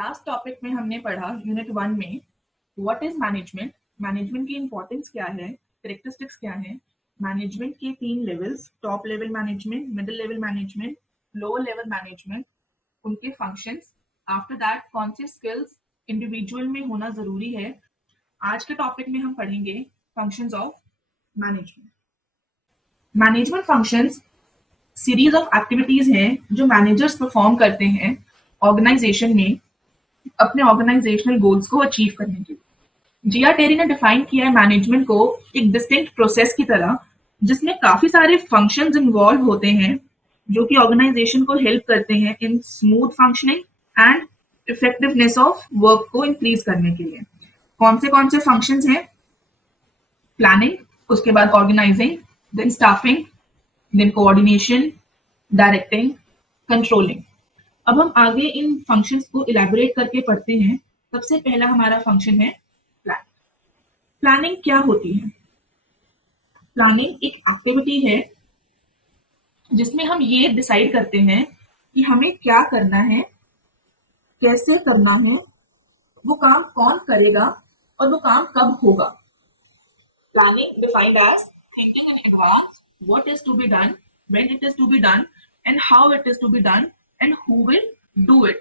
Last topic में हमने पढ़ा यूनिट 1 में व्हाट इज मैनेजमेंट, मैनेजमेंट की इंपॉर्टेंस क्या है, कैरेक्टरिस्टिक्स क्या है, मैनेजमेंट के 3 levels, top level management, middle level management, lower level management, उनके फंक्शंस। आफ्टर दैट कौन से स्किल्स इंडिविजुअल में होना जरूरी है। आज के टॉपिक में हम पढ़ेंगे functions of management. Management functions series of activities हैं जो मैनेजर्स परफॉर्म करते हैं ऑर्गेनाइजेशन में अपने ऑर्गेनाइजेशनल गोल्स को अचीव करने के लिए। जिया टेरी ने डिफाइन किया है मैनेजमेंट को एक डिस्टिंक्ट प्रोसेस की तरह जिसमें काफी सारे फंक्शंस इन्वॉल्व होते हैं जो कि ऑर्गेनाइजेशन को हेल्प करते हैं in smooth functioning and effectiveness of work को इंक्रीज करने के लिए। कौन से फंक्शंस हैं? प्लानिंग, उसके बाद organising, then staffing, then coordination, directing, controlling. अब हम आगे इन फंक्शंस को इलैबोरेट करके पढ़ते हैं। सबसे पहला हमारा फंक्शन है प्लान। प्लानिंग क्या होती है? प्लानिंग एक एक्टिविटी है जिसमें हम ये डिसाइड करते हैं कि हमें क्या करना है, कैसे करना है, वो काम कौन करेगा और वो काम कब होगा। Planning defined as thinking in advance what is to be done, when it is to be done and how it is to be done and who will do it.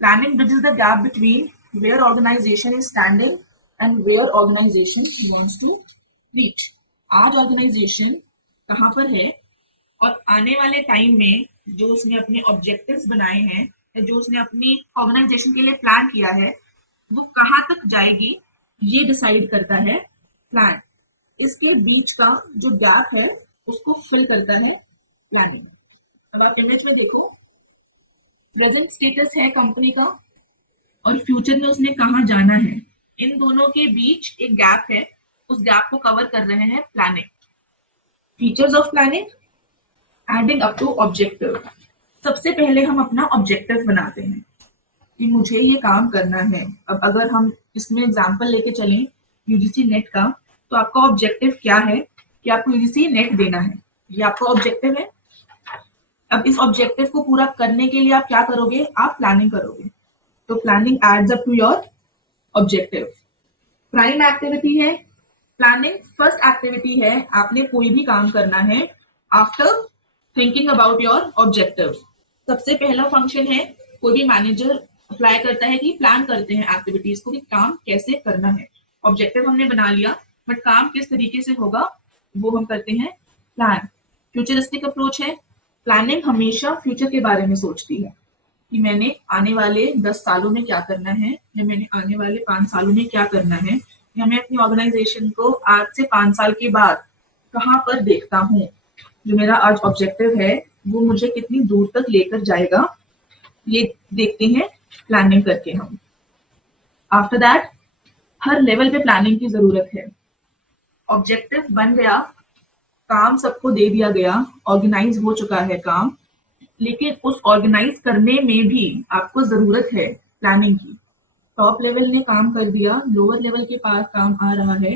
Planning bridges the gap between where organization is standing and where organization wants to reach. आज organization कहाँ पर है और आने वाले time में जो उसने अपने ऑब्जेक्टिव्स बनाए हैं या जो उसने अपनी ऑर्गेनाइजेशन के लिए प्लान किया है वो कहाँ तक जाएगी, ये डिसाइड करता है प्लान। इसके बीच का जो गैप है उसको फिल करता है प्लानिंग। अब आप इमेज में देखो, प्रेजेंट स्टेटस है कंपनी का और फ्यूचर में उसने कहाँ जाना है, इन दोनों के बीच एक गैप है, उस गैप को कवर कर रहे हैं planning. Features of planning, adding up to objective. सबसे पहले हम अपना ऑब्जेक्टिव बनाते हैं कि मुझे ये काम करना है। अब अगर हम इसमें एग्जांपल लेके चलें यूजीसी नेट का, तो आपका ऑब्जेक्टिव क्या है कि आपको यूजीसी नेट देना है, ये आपका ऑब्जेक्टिव है। अब इस ऑब्जेक्टिव को पूरा करने के लिए आप क्या करोगे? आप प्लानिंग करोगे। तो planning adds up to your objective. Prime activity है प्लानिंग, फर्स्ट एक्टिविटी है आपने कोई भी काम करना है after thinking about your objective. सबसे पहला फंक्शन है कोई भी मैनेजर अप्लाई करता है कि प्लान करते हैं एक्टिविटीज को कि काम कैसे करना है। ऑब्जेक्टिव हमने बना लिया बट काम किस तरीके से होगा वो हम करते हैं प्लान। फ्यूचरिस्टिक अप्रोच है, प्लानिंग हमेशा फ्यूचर के बारे में सोचती है कि मैंने आने वाले 10 सालों में क्या करना है या मैंने आने वाले 5 सालों में क्या करना है या मैं अपनी ऑर्गेनाइजेशन को आज से 5 साल के बाद कहाँ पर देखता हूँ। जो मेरा आज ऑब्जेक्टिव है वो मुझे कितनी दूर तक लेकर जाएगा, ये देखते हैं प्लानिंग करके हम। आफ्टर दैट हर लेवल पे प्लानिंग की जरूरत है। ऑब्जेक्टिव बन गया, काम सबको दे दिया गया, ऑर्गेनाइज हो चुका है काम, लेकिन उस ऑर्गेनाइज करने में भी आपको जरूरत है प्लानिंग की। टॉप लेवल ने काम कर दिया, लोअर लेवल के पास काम आ रहा है,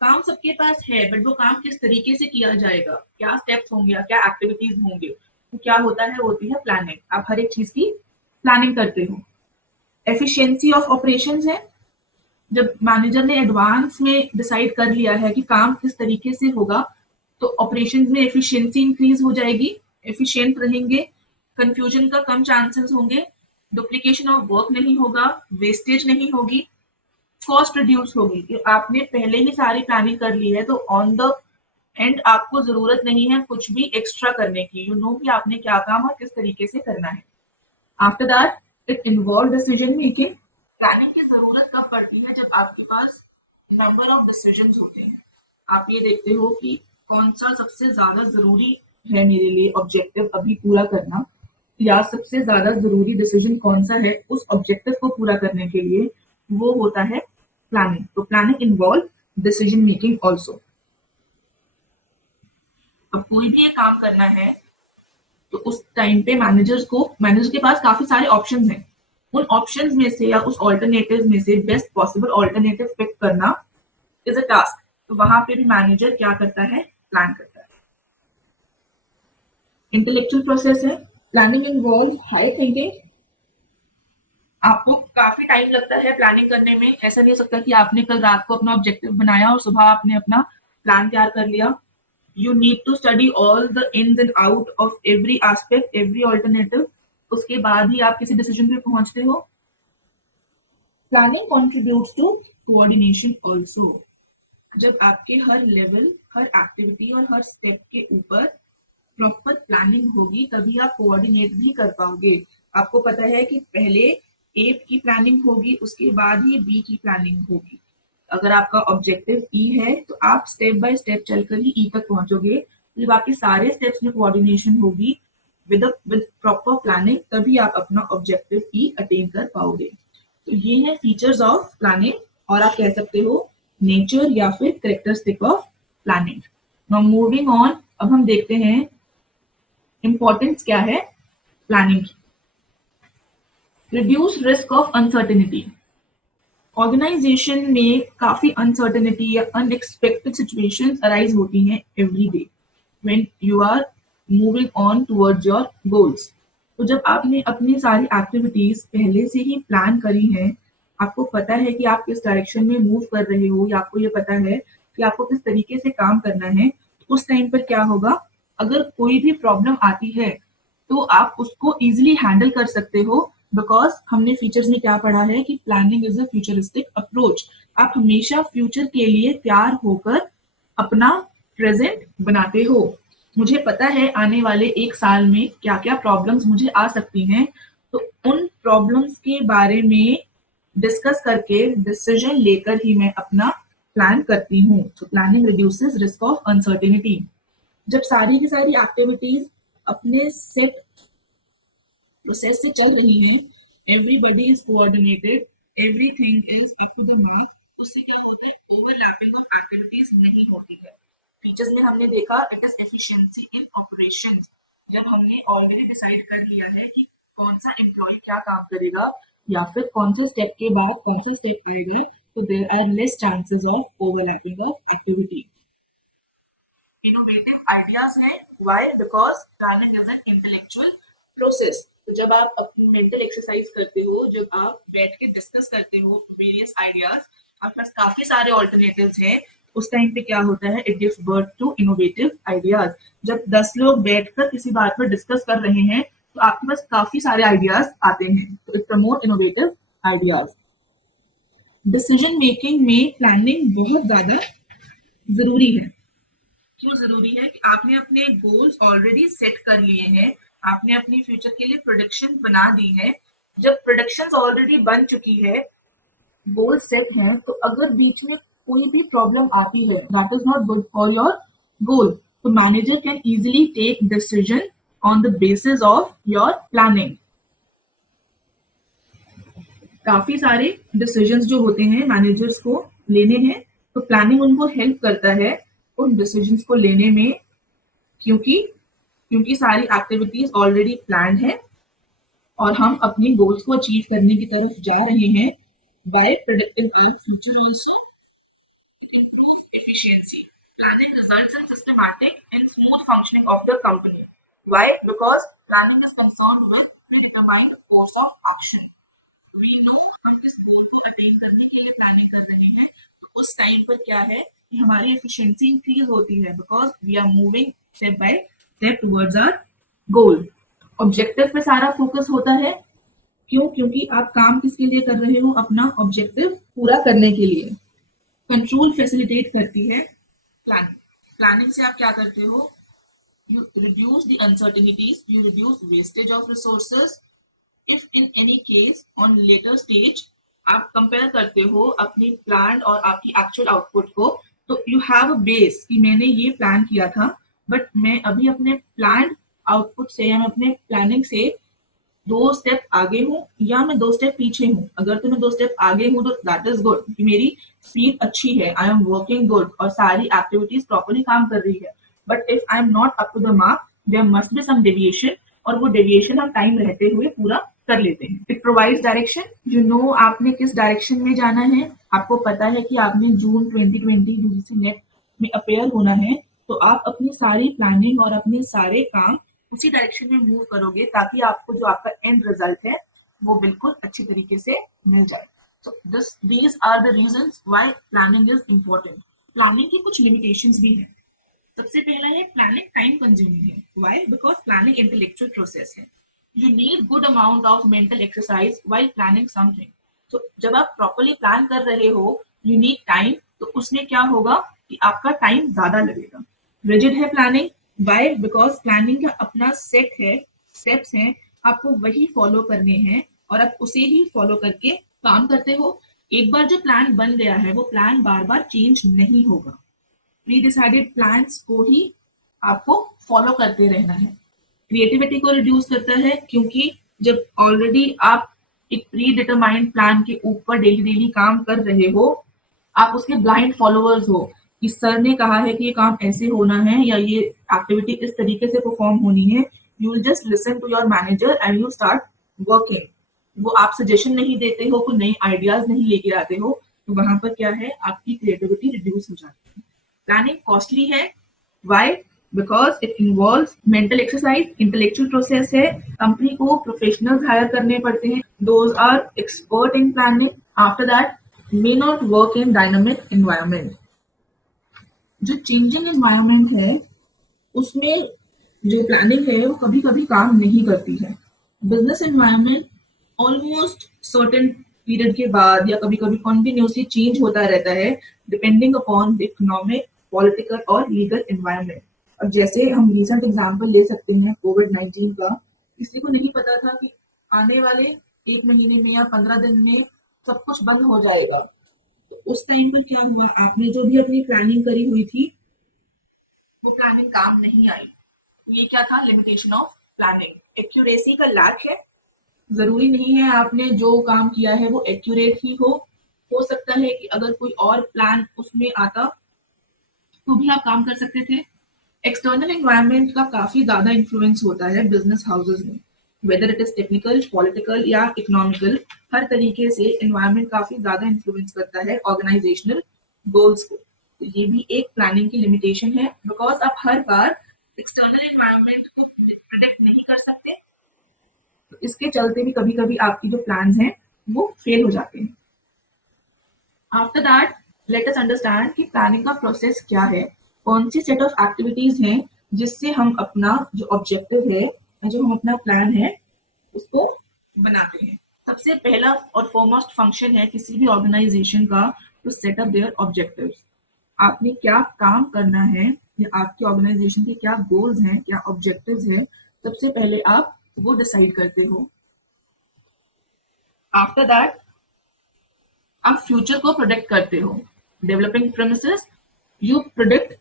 काम सबके पास है बट वो काम किस तरीके से किया जाएगा, क्या स्टेप्स होंगे, क्या एक्टिविटीज होंगे, तो क्या होता है, होती है प्लानिंग। आप हर एक चीज की प्लानिंग करते हो। एफिशिएंसी ऑफ ऑपरेशंस है, जब मैनेजर ने एडवांस में डिसाइड कर लिया है कि काम किस तरीके से होगा तो ऑपरेशंस में एफिशिएंसी इंक्रीज हो जाएगी, एफिशिएंट रहेंगे, कंफ्यूजन का कम चांसेस होंगे, डुप्लीकेशन ऑफ वर्क नहीं होगा, वेस्टेज नहीं होगी, कॉस्ट रिड्यूस होगी कि आपने पहले ही सारी प्लानिंग कर ली है तो ऑन द एंड आपको जरूरत नहीं है कुछ भी एक्स्ट्रा करने की। यू नो कि आपने क्या काम और किस तरीके से करना है। After that it involve decision making. Planning की जरूरत कब पड़ती है? जब आपके पास नंबर ऑफ डिसीजंस होते हैं। आप ये देखते हो कि कौन सा सबसे ज्यादा जरूरी है मेरे लिए ऑब्जेक्टिव अभी पूरा करना, या सबसे ज्यादा जरूरी डिसीजन कौन सा है उस ऑब्जेक्टिव को पूरा करने के लिए, वो होता है प्लानिंग। तो planning involve decision making also. अब कोई भी ये काम करना है तो उस टाइम पे मैनेजर के पास काफी सारे ऑप्शंस हैं। उन ऑप्शंस में से या उस ऑल्टरनेटिव में से बेस्ट पॉसिबल ऑल्टरनेटिव पिक करना इज अ टास्क। तो वहां पे भी मैनेजर क्या करता है? प्लान करता है। इंटेलेक्चुअल प्रोसेस है, प्लानिंग इन्वॉल्व हाई थिंकिंग, आपको काफी टाइम लगता है प्लानिंग करने में। ऐसा नहीं हो सकता कि आपने कल रात को अपना ऑब्जेक्टिव बनाया और सुबह आपने अपना प्लान तैयार कर लिया। You need to study all the ins and out of every aspect, every alternative, उसके बाद ही आप किसी डिसीजन पे पहुंचते हो। Planning contributes to coordination also. जब आपके हर लेवल, हर एक्टिविटी और हर स्टेप के ऊपर प्रॉपर प्लानिंग होगी तभी आप कोऑर्डिनेट भी कर पाओगे। आपको पता है कि पहले ए की प्लानिंग होगी, उसके बाद ही बी की प्लानिंग होगी। अगर आपका ऑब्जेक्टिव ई है तो आप स्टेप बाय स्टेप चलकर ही ई तक पहुंचोगे। जब आपके सारे स्टेप्स में कोऑर्डिनेशन होगी विद प्रॉपर प्लानिंग तभी आप अपना ऑब्जेक्टिव ई अटेन कर पाओगे। तो ये है फीचर्स ऑफ प्लानिंग, और आप कह सकते हो नेचर या फिर characteristic of planning. Now moving on, अब हम देखते हैं इंपॉर्टेंस क्या है प्लानिंग की। Reduce risk of uncertainty. Organisation में काफी अनसर्टेनिटी या अनएक्सपेक्टेड सिचुएशंस अराइज होती हैं every day when you are moving on towards your goals. तो जब आपने अपनी सारी एक्टिविटीज पहले से ही प्लान करी हैं, आपको पता है कि आप किस डायरेक्शन में मूव कर रहे हो, या आपको ये पता है कि आपको किस तरीके से काम करना है, तो उस टाइम पर क्या होगा, अगर कोई भी प्रॉब्लम आती है तो आप उसको इजिली हैंडल कर सकते हो। बिकॉज हमने फीचर्स में क्या पढ़ा है कि planning is a futuristic approach. आप हमेशा फ्यूचर के लिए तैयार होकर अपना प्रेजेंट बनाते हो। मुझे पता है आने वाले एक साल में क्या क्या प्रॉब्लम्स मुझे आ सकती हैं, तो उन प्रॉब्लम्स के बारे में डिस्कस करके डिसीजन लेकर ही मैं अपना प्लान करती हूँ। तो planning reduces risk of uncertainty. जब सारी की सारी एक्टिविटीज अपने सेट प्रोसेस से चल रही है, everybody is coordinated, everything is up to the mark, उससे क्या होता है, ओवरलैपिंग ऑफ एक्टिविटीज नहीं होती है। फीचर्स में हमने देखा it is efficiency in operations. जब हमने ऑलरेडी डिसाइड कर लिया है कि कौन सा एम्प्लॉय क्या काम करेगा या फिर कौन से स्टेप के बाद कौन सा स्टेप आएगा, तो there are less chances of overlapping of activity. Innovative ideas है, why, because planning is an intellectual process. तो जब आप अपनी मेंटल एक्सरसाइज करते हो, जब आप बैठ के डिस्कस करते हो वेरियस आइडियाज, आपके पास काफी सारे ऑल्टरनेटिव्स है, उस टाइम पे क्या होता है, it gives birth to innovative ideas. जब 10 लोग बैठकर किसी बात पर डिस्कस कर रहे हैं तो आपके पास काफी सारे आइडियाज आते हैं, तो it promote innovative ideas. Decision making में प्लानिंग बहुत ज्यादा जरूरी है। क्यों जरूरी है कि आपने अपने गोल्स ऑलरेडी सेट कर लिए हैं, आपने अपनी फ्यूचर के लिए प्रोडक्शन बना दी है। जब प्रोडक्शन ऑलरेडी बन चुकी है, गोल सेट है, तो अगर बीच में कोई भी प्रॉब्लम आती है that is not good for your goal, तो manager can easily take decision on the basis of your planning. काफी सारे डिसीजंस जो होते हैं मैनेजर्स को लेने हैं, तो प्लानिंग उनको हेल्प करता है उन डिसीजंस को लेने में, क्योंकि क्योंकि सारी एक्टिविटीज ऑलरेडी प्लान है और हम अपनी गोल्स को अचीव करने की तरफ जा रहे हैं। By predicting our future also it improves efficiency. Planning results in systematic and smooth functioning of the company. Why? Because planning is concerned with predetermined course of action. We know हम किस गोल को attain करने के लिए planning कर रहे हैं, तो उस टाइम पर क्या है कि हमारी एफिशिएंसी इंक्रीज होती है, because we are moving step by step towards our goal. Objective पे सारा फोकस होता है। क्यों? क्योंकि आप काम किसके लिए कर रहे हो, अपना ऑब्जेक्टिव पूरा करने के लिए। कंट्रोल फैसिलिटेट करती है प्लानिंग। प्लानिंग से आप क्या करते हो, you reduce the uncertainties, you reduce wastage of resources. If in any case on later stage आप कंपेयर करते हो अपनी प्लान और आपकी एक्चुअल आउटपुट को, तो यू हैव अ बेस कि मैंने ये प्लान किया था, बट मैं अभी अपने प्लान आउटपुट से या मैं अपने प्लानिंग से 2 स्टेप आगे हूँ या मैं 2 स्टेप पीछे हूँ। अगर तो मैं 2 स्टेप आगे हूँ तो दैट इज गुड कि मेरी स्पीड अच्छी है, आई एम वर्किंग गुड और सारी एक्टिविटीज प्रॉपरली काम कर रही है। But if I am not up to the mark, there must be some deviation, और वो डेविएशन हम टाइम रहते हुए पूरा कर लेते हैं। It provides direction, you know आपने किस डायरेक्शन में जाना है। आपको पता है कि आपने जून 2020 यूजीसी नेट में अपेयर होना है, तो आप अपनी सारी प्लानिंग और अपने सारे काम उसी डायरेक्शन में मूव करोगे, ताकि आपको जो आपका एंड रिजल्ट है वो बिल्कुल अच्छी तरीके से मिल जाए। So these are the reasons why planning is important. Planning की कुछ लिमिटेशंस भी हैं। सबसे पहला है प्लानिंग टाइम कंज्यूमिंग है। Why? Because planning intellectual process है। You need good amount of mental exercise while planning something. तो जब आप प्रॉपर्ली प्लान कर रहे हो, यू नीड टाइम, तो उसमें क्या होगा कि आपका टाइम ज्यादा लगेगा। रिजिड है प्लानिंग। व्हाई? बिकॉज प्लानिंग का अपना सेट है, स्टेप्स हैं, आपको वही फॉलो करने हैं और आप उसे ही फॉलो करके काम करते हो। एक बार जो प्लान बन गया है वो प्लान बार बार चेंज नहीं होगा। प्री डिसाइडेड प्लान्स को ही आपको फॉलो करते रहना है। क्रिएटिविटी को रिड्यूस करता है, क्योंकि जब ऑलरेडी आप एक प्री डिटरमाइंड प्लान के ऊपर डेली डेली काम कर रहे हो, आप उसके ब्लाइंड फॉलोअर्स हो कि सर ने कहा है कि ये काम ऐसे होना है या ये एक्टिविटी इस तरीके से परफॉर्म होनी है। You will just listen to your manager and you start working. वो आप सजेशन नहीं देते हो, कोई नए आइडियाज नहीं लेके आते हो, तो वहां पर क्या है, आपकी क्रिएटिविटी रिड्यूस हो जाती है। प्लानिंग कॉस्टली है। Why? Because it involves mental exercise, intellectual process है। कंपनी को प्रोफेशनल्स हायर करने पड़ते हैं, those are expert in planning. After that may not work in dynamic environment. जो चेंजिंग एनवायरनमेंट है उसमें जो प्लानिंग है वो कभी कभी काम नहीं करती है। Business environment almost certain period के बाद या कभी कभी कॉन्टिन्यूसली चेंज होता रहता है, depending upon the economic, political और लीगल एनवायरनमेंट। अब जैसे हम रिसेंट एग्जांपल ले सकते हैं कोविड-19 का। किसी को नहीं पता था कि आने वाले 1 महीने में या 15 दिन में सब कुछ बंद हो जाएगा। तो उस टाइम पर क्या हुआ, आपने जो भी अपनी प्लानिंग करी हुई थी वो प्लानिंग काम नहीं आई। ये क्या था? Limitation of planning. एक्यूरेसी का लैक है। जरूरी नहीं है आपने जो काम किया है वो एक्यूरेट ही हो सकता है कि अगर कोई और प्लान उसमें आता तो भी आप काम कर सकते थे। एक्सटर्नल एनवायरनमेंट का काफी ज्यादा इन्फ्लुएंस होता है बिजनेस हाउसेज में, whether it is technical, political या इकोनॉमिकल। हर तरीके से एनवायरनमेंट काफी ज्यादा इन्फ्लुएंस करता है ऑर्गेनाइजेशनल गोल्स को। तो ये भी एक प्लानिंग की लिमिटेशन है, बिकॉज आप हर बार एक्सटर्नल एनवायरनमेंट को प्रिडिक्ट नहीं कर सकते। तो इसके चलते भी कभी कभी आपकी जो प्लान हैं वो फेल हो जाते हैं। After that let us understand कि प्लानिंग का प्रोसेस क्या है, कौन सी सेट ऑफ एक्टिविटीज हैं जिससे हम अपना जो ऑब्जेक्टिव है, जो हम अपना प्लान है उसको बनाते हैं। सबसे पहला और फॉरमोस्ट फंक्शन है किसी भी ऑर्गेनाइजेशन का to set up their objectives. आपने क्या काम करना है या आपकी ऑर्गेनाइजेशन के क्या गोल्स हैं, क्या ऑब्जेक्टिव्स हैं, सबसे पहले आप वो डिसाइड करते हो। आफ्टर दैट आप फ्यूचर को प्रोडिक्ट करते हो। Developing premises, you predict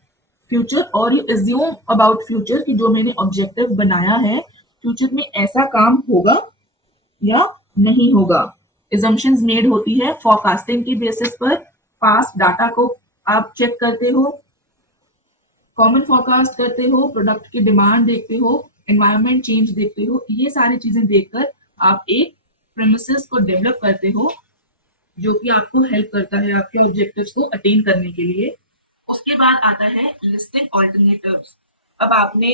future और यू एज्यूम अबाउट फ्यूचर कि जो मैंने ऑब्जेक्टिव बनाया है फ्यूचर में ऐसा काम होगा या नहीं होगा। एजम्पशंस मेड होती है फोरकास्टिंग की बेसिस पर। पास्ट डाटा को आप चेक करते हो, कॉमन फोरकास्ट करते हो, प्रोडक्ट की डिमांड देखते हो, एनवायरनमेंट चेंज देखते हो। ये सारी चीजें देखकर आप एक प्रेमिसेस को डेवलप करते हो जो कि आपको हेल्प करता है आपके ऑब्जेक्टिव्स को अटेन करने के लिए। उसके बाद आता है लिस्टिंग ऑल्टरनेटिव्स। अब आपने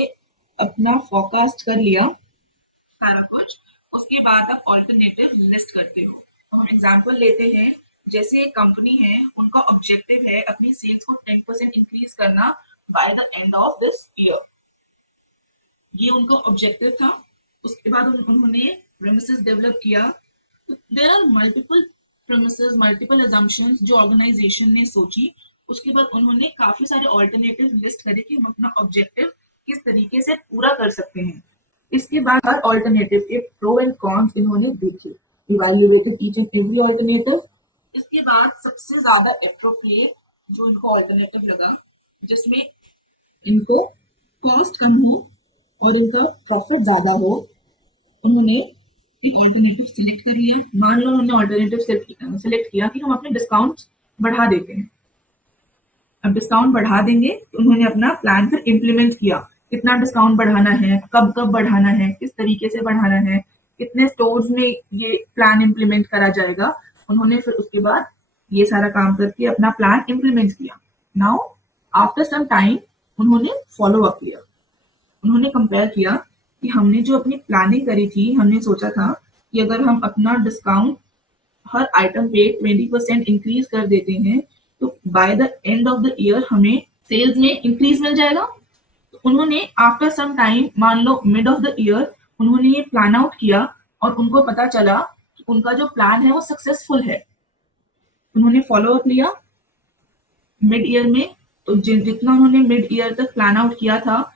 अपना फोरकास्ट कर लिया सारा कुछ, उसके बाद आप ऑल्टरनेटिव लिस्ट करते हो। तो हम एग्जांपल लेते हैं, जैसे एक कंपनी है, उनका ऑब्जेक्टिव है अपनी सेल्स को 10% इंक्रीज करना by the end of this year. ये उनका ऑब्जेक्टिव था। उसके बाद उन्होंने प्रेमिसेस डेवलप किया। There are multiple premises, multiple assumptions जो ऑर्गेनाइजेशन ने सोची। उसके बाद उन्होंने काफी सारे ऑल्टरनेटिव लिस्ट करे कि हम अपना ऑब्जेक्टिव किस तरीके से पूरा कर सकते हैं। इसके बाद हर ऑल्टरनेटिव के प्रो एंड कॉन्स इन्होंने देखे, evaluated each and every alternative. इसके बाद सबसे ज्यादा एप्रोप्रिएट जो इनको ऑल्टरनेटिव लगा, जिसमें इनको कॉस्ट कम हो और इनका प्रॉफिट ज्यादा हो, उन्होंने एक ऑल्टरनेटिव सिलेक्ट कर लिया। मान लो हमने ऑल्टरनेटिव सिलेक्ट किया कि हम अपने डिस्काउंट बढ़ा देते हैं। अब डिस्काउंट बढ़ा देंगे तो उन्होंने अपना प्लान फिर इम्प्लीमेंट किया, कितना डिस्काउंट बढ़ाना है, कब कब बढ़ाना है, किस तरीके से बढ़ाना है, कितने स्टोर्स में ये प्लान इम्प्लीमेंट करा जाएगा। उन्होंने फिर उसके बाद ये सारा काम करके अपना प्लान इम्प्लीमेंट किया। नाउ आफ्टर सम टाइम उन्होंने फॉलो अप किया। उन्होंने कंपेयर किया कि हमने जो अपनी प्लानिंग करी थी, हमने सोचा था कि अगर हम अपना डिस्काउंट हर आइटम पे 20% इंक्रीज कर देते हैं तो bye the end of the year हमें सेल्स में इंक्रीज मिल जाएगा। तो उन्होंने आफ्टर सम टाइम, मान लो मिड ऑफ द ईयर, उन्होंने ये प्लान आउट किया और उनको पता चला कि उनका जो प्लान है वो सक्सेसफुल है। उन्होंने फॉलो अप लिया मिड ईयर में, तो जितना उन्होंने मिड ईयर तक प्लान आउट किया था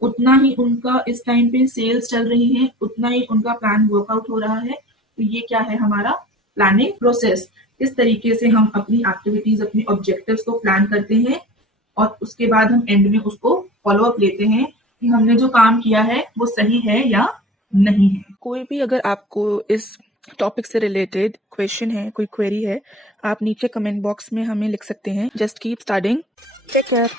उतना ही उनका इस टाइम पे सेल्स चल रही है, उतना ही उनका प्लान वर्कआउट हो रहा है। तो ये क्या है, हमारा प्लानिंग प्रोसेस। इस तरीके से हम अपनी एक्टिविटीज, अपनी ऑब्जेक्टिव्स को प्लान करते हैं और उसके बाद हम एंड में उसको फॉलो अप लेते हैं कि हमने जो काम किया है वो सही है या नहीं है। कोई भी अगर आपको इस टॉपिक से रिलेटेड क्वेश्चन है, कोई क्वेरी है, आप नीचे कमेंट बॉक्स में हमें लिख सकते हैं। Just keep studying, take care.